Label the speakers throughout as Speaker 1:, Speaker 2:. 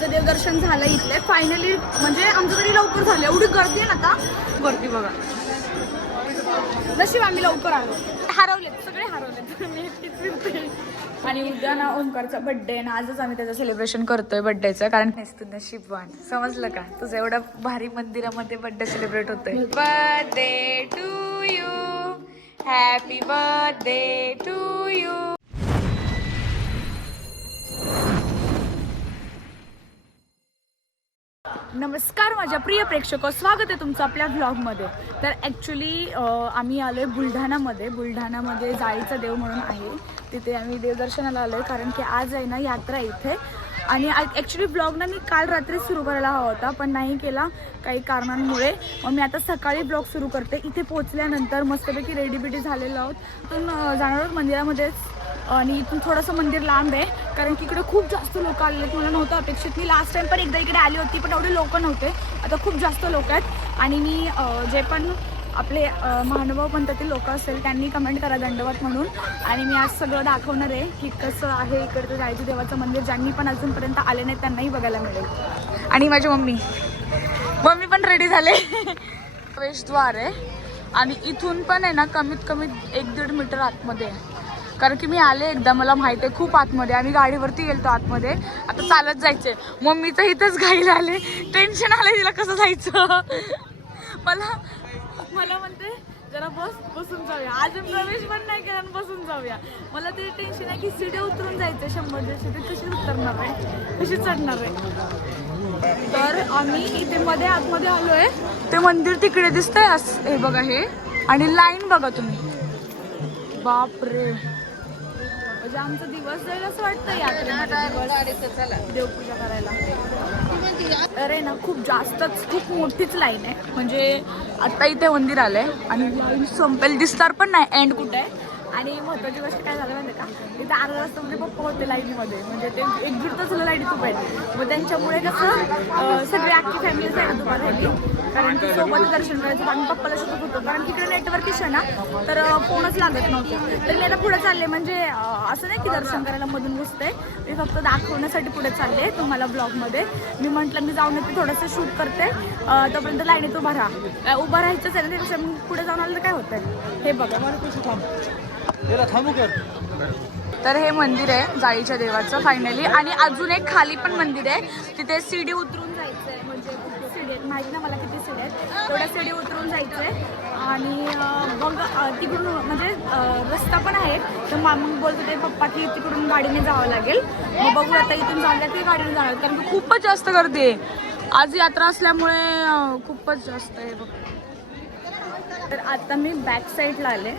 Speaker 1: आमचं देवदर्शन झालं इथले. फायनली म्हणजे आमचं तरी लवकर झालं. एवढी गर्दी आहे ना आता? गर्दी बघा. नशीब आम्ही लवकर आलो. हरवलेत. सगळे हरवलेत. मी एकटीच फिरते. आणि उद्या ना ओंकारचा बड्डे आहे ना आजच आम्ही त्याचं सेलिब्रेशन करतोय बड्डेचं कारण हेच तू नशीबवान. समजलं का? तुझं एवढं भारी मंदिरामध्ये बड्डे सेलिब्रेट होतोय. Birthday to you happy birthday to you नमस्कार माझ्या प्रिय प्रेक्षक स्वागत आहे तुमचं आपल्या ब्लॉगमध्ये तर ॲक्च्युली आम्ही आलो आहे बुलढाणामध्ये. बुलढाणामध्ये जाळीचा देव म्हणून आहे. तिथे आम्ही देवदर्शनाला आलो आहे कारण की आज आहे ना यात्रा इथे. आणि ॲक्च्युली ब्लॉग ना मी काल रात्री सुरू करायला हवा होता पण नाही केला काही कारणांमुळे. मग मी आता सकाळी ब्लॉग सुरू करते. इथे पोचल्यानंतर मस्तपैकी रेडी बिडी झालेलो आहोत. तर जाणार आहोत मंदिरामध्येच आणि इथून थोडंसं मंदिर लांब आहे. कारण की इकडे खूप जास्त लोक आलेले आहेत. मला नव्हतं अपेक्षित. मी लास्ट टाइम पण एकदा इकडे आली होती पण एवढे लोक नव्हते. आता खूप जास्त लोक आहेत. आणि मी जे पण आपले महानुभाव पंथातील लोक असेल त्यांनी कमेंट करा दंडवत म्हणून. आणि मी आज सगळं दाखवणार आहे की कसं आहे इकडचं जायचं देवाचं मंदिर. ज्यांनी पण अजूनपर्यंत आले नाहीत त्यांनाही बघायला मिळेल. आणि माझी मम्मी. मम्मी पण रेडी झाले. प्रवेशद्वार आहे. आणि इथून पण आहे ना कमीत कमी एक दीड मीटर आतमध्ये आहे. कारण की मी आले एकदा मला माहिती आहे खूप आतमध्ये. आम्ही गाडीवरती गेलतो आतमध्ये. आता चालत जायचंय. मम्मीचं इथंच घाईला आले टेन्शन आलं तिला कसं जायचं? मला मला म्हणते जरा बस बसून जाऊया. अजून प्रवेश पण नाही केला बसून जाऊया. मला ते टेन्शन आहे की सीडे उतरून जायचं शंभर दीडशे ते कशी उतरणार आहे? कशी चढणार आहे? तर आम्ही इथे मध्ये आतमध्ये आलोय. ते मंदिर तिकडे दिसतंय. असं- हे बघा हे. आणि लाईन बघा तुम्ही. बापरे. म्हणजे आमचा दिवस जाईल असं वाटतं यात्रेमध्ये दिवस. देवपूजा करायला. अरे आहे ना खूप जास्तच खूप मोठीच लाईन आहे. म्हणजे आता इथे मंदिर आलंय आणि लाईन संपेल दिसणार पण नाही एंड कुठे? आहे आणि महत्वाची गोष्ट काय झालं माहिती का? इथे अर्धा वाजता म्हणजे पप्पा होते लाईनीमध्ये म्हणजे ते एक दीड तास झालं लाईनीत उभे मग त्यांच्यामुळे कसं सगळी अख्खी फॅमिली साईड उभा राहिली कारण की सोबत दर्शन करायचं आम्ही पप्पाला शोधत होतो. कारण तिकडे नेटवर्क इशू आहे ना तर फोनच लागत नव्हते. तर मी आता पुढे चालले. म्हणजे असं नाही की दर्शन करायला मधून घुसते. मी फक्त दाखवण्यासाठी पुढे चालले तुम्हाला ब्लॉगमध्ये मी म्हटलं मी जाऊन येते थोडंसं शूट करते. तोपर्यंत लाईनीत उभा राहा. उभं राहायचंच आहे ना त्यापेक्षा मी पुढे जाऊन आलं तर काय होतंय? हे बघा. थांबू.
Speaker 2: कर.
Speaker 1: तर हे मंदिर आहे जाळीच्या देवाचं फायनली आणि अजून एक खाली पण मंदिर आहे. तिथे सीडी उतरून जायचं आहे म्हणजे किती सीडी आहेत माहिती ना मला किती सीडी आहेत तेवढ्या सीडी उतरून जायचं. आहे आणि मग तिकडून म्हणजे रस्ता पण आहे. तर मग बोलतो ते पप्पा की तिकडून गाडीने जावं लागेल. मग बघू आता इथून जाऊया की गाडीने जाणार. कारण की खूपच जास्त गर्दी आहे. आज यात्रा असल्यामुळे खूपच जास्त आहे बघ. तर आता मी बॅक साईडला आले.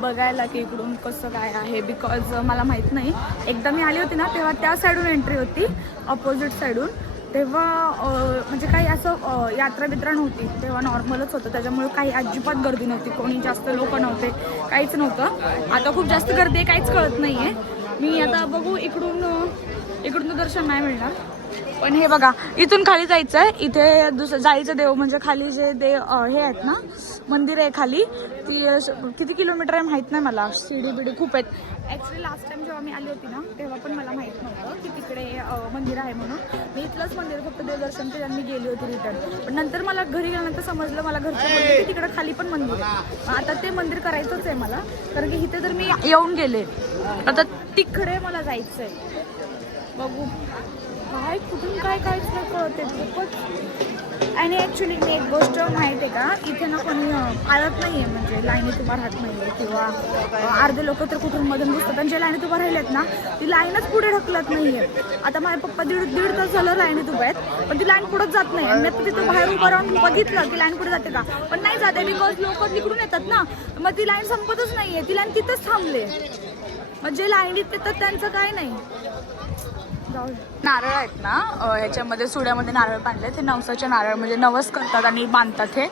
Speaker 1: बघायला की इकडून कसं काय आहे बिकॉज मला माहीत नाही. एकदा मी आली होती ना तेव्हा त्या साईडून एंट्री होती ऑपोजिट साईडून तेव्हा म्हणजे काही असं यात्रा बित्रा नव्हती तेव्हा नॉर्मलच होतं. त्याच्यामुळे काही अजिबात गर्दी नव्हती. कोणी जास्त लोक नव्हते. काहीच नव्हतं. आता खूप जास्त गर्दी आहे काहीच कळत नाही आहे मी आता बघू इकडून इकडून दर्शन नाही मिळणार. पण हे बघा इथून खाली जायचं आहे इथे दुसरं जायचं देव म्हणजे खाली जे देव हे आहेत ना मंदिर आहे खाली. ती किती किलोमीटर आहे माहीत नाही मला. शिडी बिडी खूप आहेत. ॲक्च्युली लास्ट टाइम जेव्हा मी आली होती ना तेव्हा पण मला माहीत इकडे तिकडे मंदिर आहे म्हणून. मी इथलंच मंदिर फक्त देवदर्शन ते मी गेली होती रिटर्न पण नंतर मला घरी गेल्यानंतर समजलं मला घरचे बोलले की तिकडे खाली पण मंदिर आहे. आता ते मंदिर करायचंच आहे मला कारण की इथे तर मी येऊन गेले. आता तिकडे मला जायचं आहे बघू. काय कुठून काय काय कळते खूपच आणि ॲक्च्युली मी एक गोष्ट माहीत आहे का? इथे ना कोणी पाळत नाही आहे म्हणजे लाईनीत उभा राहत नाही आहे किंवा अर्धे लोक तर कुठून मधून दिसतात. आणि जे लाईनीत उभा राहिलेत ना ती लाईनच पुढे ढकलत नाही आहे आता माझे पप्पा दीड दीड तास झालं लाईनीत उभे आहेत पण ती लाईन पुढे जात नाही. मी आता तिथं बाहेर उभं राहून बघितलं की लाईन पुढे जाते का? पण नाही जाते बिकॉज लोक तिकडून येतात ना. मग ती लाईन संपतच नाही आहे ती लाईन तिथंच थांबले मग जे लाईनीत येतात त्यांचं काय नाही. नारळ आहेत ना ह्याच्यामध्ये सुड्यामध्ये नारळ बांधले ते नवसाचे नारळ म्हणजे नवस करतात आणि बांधतात हे.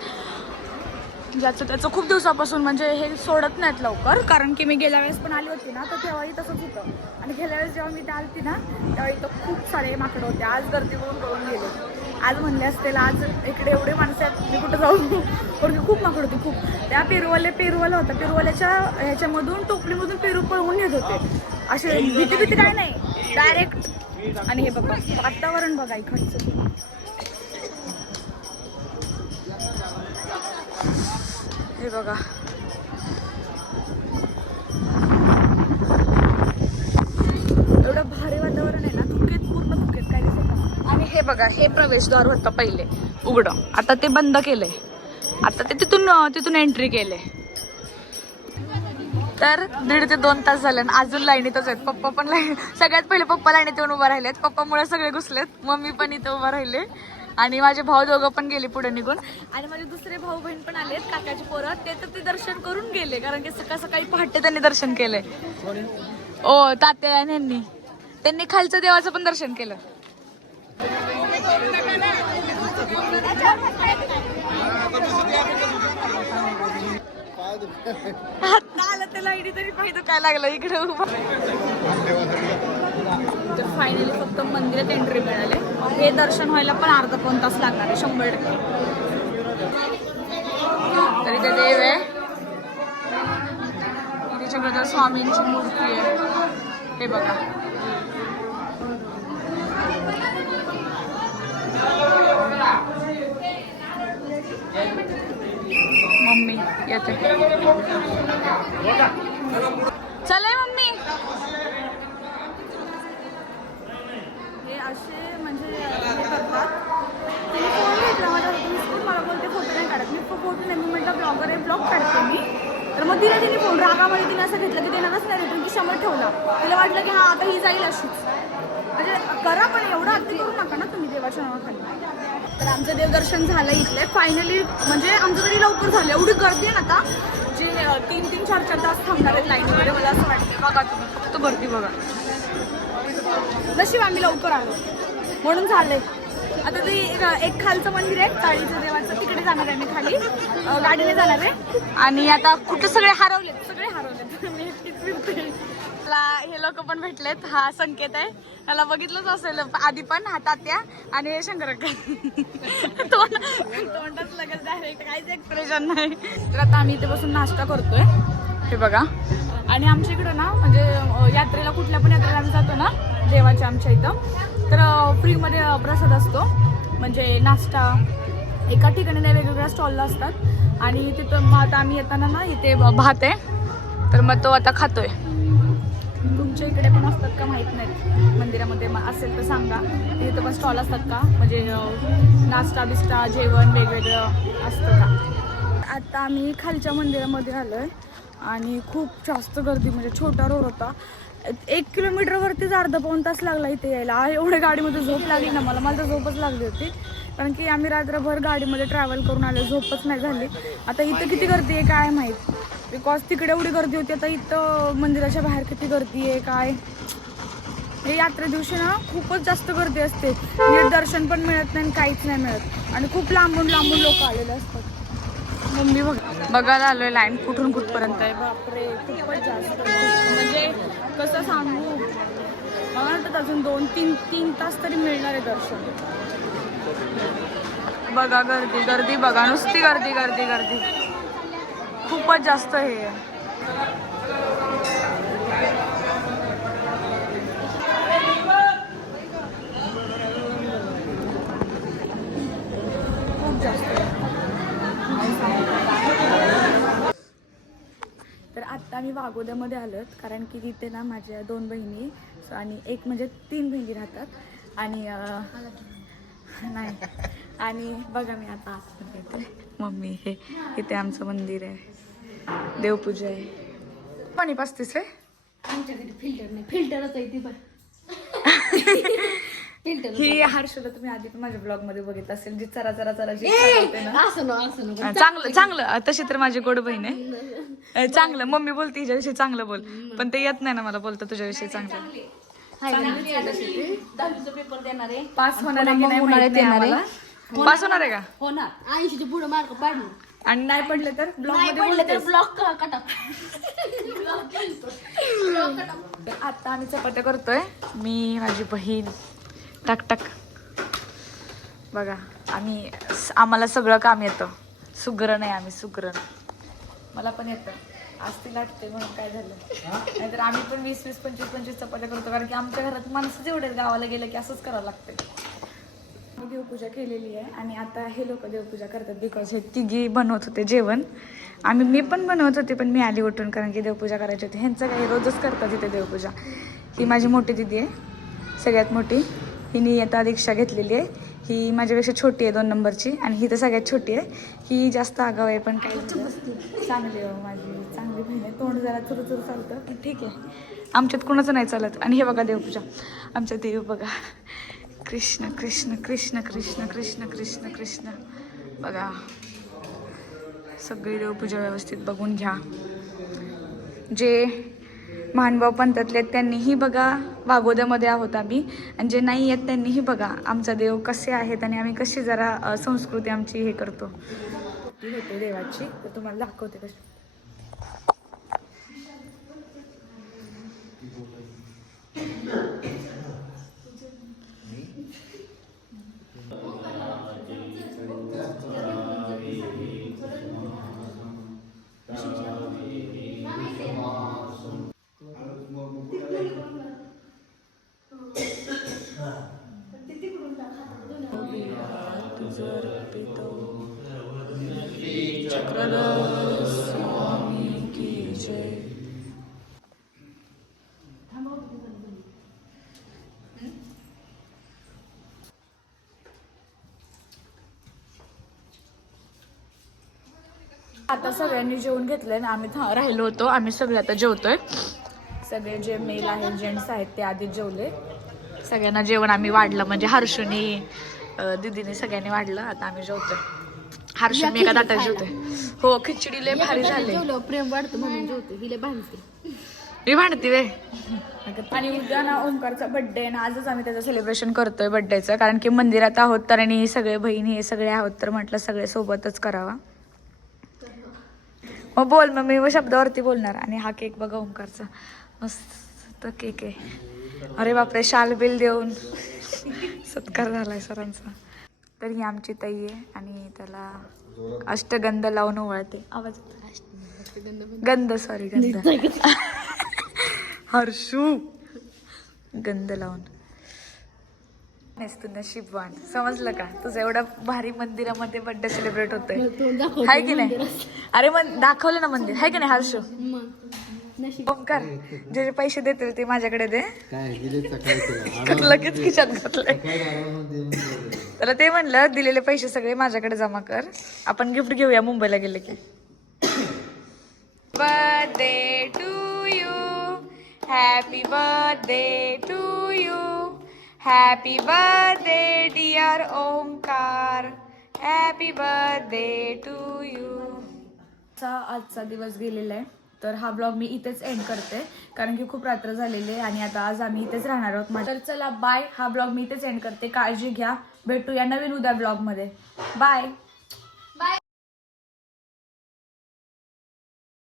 Speaker 1: ज्याचं त्याचं खूप दिवसापासून म्हणजे हे सोडत नाहीत लवकर. कारण की मी गेल्या वेळेस पण आली होती ना तर तेव्हाही तसंच होतं. आणि गेल्या वेळेस जेव्हा मी त्या आलती ना तेव्हाही तर खूप सारे माकडं होते. आज गर्दी करून करून गेले. आज म्हणले असतील आज इकडे एवढे माणसं आहेत मी कुठं जाऊ? पण खूप माकड होती खूप. त्या पेरूवाले पेरूवाला होता. पेरूवाल्याच्या ह्याच्यामधून टोपलीमधून पेरू पळवून येत होते. असे भीती भीती काय नाही. डायरेक्ट आणि हे बघा वातावरण बघा इकडचं. हे बघा. एवढं भारी वातावरण आहे ना धुकेत पूर्ण धुकेत काय दिसत आणि हे बघा हे प्रवेशद्वार होतं पहिले उघडं. आता ते बंद केलंय. आता ते तिथून तिथून एंट्री केले तर दीड ते दोन तास झाले आणि अजून लाईनीतच आहेत. पप्पा पण लाईन सगळ्यात पहिले पप्पा लाईनीत येऊन उभा राहिलेत. पप्पामुळे सगळे घुसलेत. मम्मी पण इथं उभा राहिले. आणि माझे भाऊ दोघं पण गेले पुढे निघून. आणि माझे दुसरे भाऊ बहीण पण आलेत काकाचे पोरं. ते तर ते दर्शन करून गेले कारण की सकाळ सकाळी पहाटे त्यांनी दर्शन केलंय. ओ तात्या आणि यांनी. त्यांनी खालचं देवाचं पण दर्शन केलं. आता आलं त्याला आयडी तरी पाहिजे काय लागलं इकडे तर फायनली फक्त मंदिरात एंट्री मिळाले. हे दर्शन व्हायला पण अर्धा पाऊन तास लागणार आहे शंभर टक्के. तरी ते देव आहे. त्याच्याकडे स्वामींची मूर्ती आहे. हे बघा. मम्मी चले मम्मी. हे असे म्हणजे हे करतात. ते फोन घेतला माझ्या हातात, मला बोलते फोटो नाही काढत. मी फोटो नाही मी म्हटलं ब्लॉगर आहे ब्लॉग काढते मी. तर मग तिला तिने फोन रागामध्ये तिने असं घेतलं की देणारच नाही रिटर्न की शंभर ठेवला तिला वाटलं की हा आता ही जाईल अशीच. म्हणजे करा पण एवढं अगदी करू नका ना तुम्ही देवाच्या नावाखाली. तर आमचं देवदर्शन झालं इथले. फायनली म्हणजे आमचं तरी लवकर झालं. एवढी गर्दी आहे ना आता जे तीन तीन चार चार तास थांबणार आहेत लाईनमध्ये मला असं वाटतं बघा तुम्ही फक्त गर्दी बघा. नशीब आम्ही लवकर आलो. म्हणून झालंय. आता ते एक- खालचं मंदिर आहे काळीचं देवाचं. तिकडे जाणार आहे मी खाली. गाडीने जाणार आहे. आणि आता कुठे सगळे हरवलेत? सगळे हरवलेत. मी फिरते. मला हे लोक पण भेटलेत. हा संकेत आहे. त्याला बघितलंच असेल. आधी पण हा तात्या आणि हे शंकरक्का तोंड तोंडात लगेच डायरेक्ट काहीच एक्सप्रेशन नाही. तर आता आम्ही इथे बसून नाश्ता करतोय. हे बघा. आणि आमच्या इकडं ना म्हणजे यात्रेला कुठल्या पण यात्रेला आम्ही जातो ना देवाच्या आमच्या इथं तर फ्रीमध्ये प्रसाद असतो. म्हणजे नाश्ता. एका ठिकाणी नाही वेगवेगळ्या स्टॉलला असतात. आणि तिथं मग आता आम्ही येताना ना इथे भात आहे. तर मग तो आता खातोय. तुमच्या इकडे पण असतात का माहीत नाहीत? मंदिरामध्ये असेल तर सांगा. तिथं पण स्टॉल असतात का? म्हणजे नाश्ता बिस्टा जेवण वेगवेगळं असतं का? आता आम्ही खालच्या मंदिरामध्ये आलो आहे आणि खूप जास्त गर्दी म्हणजे छोटा रोड होता. एक किलोमीटरवरतीच अर्धा पाऊण तास लागला इथे यायला. एवढ्या गाडीमध्ये झोप लागली ना. मला मला तर झोपच लागली होती. कारण की आम्ही रात्रभर गाडीमध्ये ट्रॅव्हल करून आलो. झोपच नाही झाली. आता इथं किती गर्दी आहे काय माहीत? बिकॉज तिकडे एवढी गर्दी होती आता इथं मंदिराच्या बाहेर किती गर्दी आहे काय? हे यात्रे दिवशी ना खूपच जास्त गर्दी असते. नीट दर्शन पण मिळत नाही आणि काहीच नाही मिळत. आणि खूप लांबून लांबून लोक आलेले असतात. मम्मी बघा बघायला आलोय लाईन कुठून कुठपर्यंत आहे. बापरे खूपच जास्त म्हणजे कसं सांगू? मला वाटतं अजून दोन तीन तीन तास तरी मिळणार आहे दर्शन. बघा गर्दी गर्दी बघा. नुसती गर्दी गर्दी गर्दी. खूपच जास्त हे आहे. खूप जास्त तर आत्ता मी वागोद्यामध्ये आलोत कारण की तिथे ना माझ्या दोन बहिणी आणि एक म्हणजे तीन बहिणी राहतात. आणि नाही. आणि बघा मी आता आतमध्ये मम्मी हे इथे आमचं मंदिर आहे. देवपूजा आहे पाणी पस्तीस आहे
Speaker 3: आमच्याकडे फिल्टर नाही. फिल्टरच आहे ती पण. फिल्टर
Speaker 1: ही हर्षला तुम्ही आधी पण माझ्या ब्लॉगमध्ये बघितलं असेल जी चरा चरा चरा जी चालवते ना.
Speaker 3: असं नो असं नको.
Speaker 1: अं, चांगलं चांगलं तशी तर माझी गोड बहीण आहे. चांगलं मम्मी बोलते हिच्याविषयी चांगलं बोल. पण ते येत नाही ना मला बोलतं तुझ्याविषयी चांगलं.
Speaker 3: दहावीचा पेपर देणार आहे.
Speaker 1: पास होणार आहे की नाही माहीत नाही आम्हाला. पास होणार आहे का?
Speaker 3: होणार. ऐंशीचे पुढे मार्क पाडणार
Speaker 1: आणि नाही पडले तर ब्लॉग
Speaker 3: नाही
Speaker 1: मध्ये
Speaker 3: पडलं तर
Speaker 1: बोलतेस.
Speaker 3: ब्लॉक कटा
Speaker 1: आता आम्ही चपात्या करतोय. मी माझी बहीण. टक टक. बघा आम्ही स- आम्हाला सगळं काम येतं. सुग्रण आहे आम्ही सुग्रण. मला पण येतं. असती लाटते म्हणून काय झालं? नाहीतर आम्ही पण वीस वीस पंचवीस पंचवीस चपात्या करतो. कारण की आमच्या घरात माणसं जेवढे गावाला गेलं की असंच करावं लागतं. देवपूजा केलेली आहे आणि आता हे लोक देवपूजा करतात बिकॉज हे तिघी बनवत होते जेवण. आम्ही मी पण बनवत होते पण मी आली उठून कारण की देवपूजा करायची होती. ह्यांचं काही रोजच करतात इथे देवपूजा. ही माझी मोठी दिदी आहे सगळ्यात मोठी. हिने आता दीक्षा घेतलेली आहे. ही माझ्यापेक्षा छोटी आहे दोन नंबरची आणि ही तर सगळ्यात छोटी आहे. ही जास्त आगाव आहे पण काही चांगली आहे हो माझी चांगली बहीण आहे. तोंड जरा चुरू चुरू चालतं पण ठीक आहे. आमच्यात कोणाचं नाही चालत. आणि हे बघा देवपूजा. आमच्या देव बघा. कृष्ण कृष्ण कृष्ण कृष्ण कृष्ण कृष्ण कृष्ण. बघा. सगळी देवपूजा व्यवस्थित बघून घ्या. जे मानभाव पंथातले आहेत त्यांनीही बघा वागोद्यामध्ये आहोत आम्ही. आणि जे नाही आहेत त्यांनीही बघा आमचा देव कसे आहेत आणि आम्ही कशी जरा संस्कृती आमची हे करतो. ती होते देवाची. तर तुम्हाला दाखवते कशी. आता सगळ्यांनी जेवून घेतलंय ना आम्ही था- राहिलो होतो. आम्ही सगळे आता जेवतोय. सगळे जे मेल आहेत जेंट्स आहेत ते आधीच जेवले. सगळ्यांना जेवण आम्ही वाढलं. म्हणजे हर्षुनी दीदीने सगळ्यांनी वाढलं. आता आम्ही जेवतोय. हर्षू मी एका ताटात जेवतोय. हो खिचडी लय भारी झाले.
Speaker 3: प्रेम वाढतं म्हणून जेवते हिले भांडते.
Speaker 1: मी भांडते वे. आणि उद्या ना ओंकारचा बर्थडे ना आजच आम्ही त्याचं सेलिब्रेशन करतोय बर्थडेचं कारण की मंदिरात आहोत तर आणि सगळे बहिणी हे सगळे आहोत तर म्हटलं सगळे सोबतच करावा. मग बोल मग मी शब्दावरती बोलणार. आणि हा केक बघा ओंकारचा. मस्त केक आहे. अरे बापरे शाल बिल देऊन. सत्कार झालाय सरांचा. तर ही आमची ताई आहे आणि त्याला अष्टगंध लावून ओवाळते. आवाज येतोय? गंध सॉरी गंध. हर्षू. गंध लावून. तू नशीबवान समजलं का? तुझं एवढं भारी मंदिरामध्ये बर्थडे सेलिब्रेट होतोय. हाय की नाही? अरे मग दाखवलं ना मंदिर. हाय की नाही हर्षू? ओंकार जे जे पैसे देतील ते माझ्याकडे दे.
Speaker 2: काय दिले सकाळी तुला?
Speaker 1: लगेच खिशात घातलंय. त्याला ते म्हणलं दिलेले पैसे सगळे माझ्याकडे जमा कर. आपण गिफ्ट घेऊया मुंबईला गेले की. Birthday to you happy birthday to you happy birthday dear Omkar happy birthday to you आजचा दिवस गेलेला आहे. तर हा ब्लॉग मी इथेच एंड करते कारण की खूप रात्र झालेली आहे आणि आता आज आम्ही इथेच राहणार आहोत. तर चला बाय हा ब्लॉग मी इथेच एंड करते. काळजी घ्या. भेटूया नवीन उद्या ब्लॉगमध्ये. बाय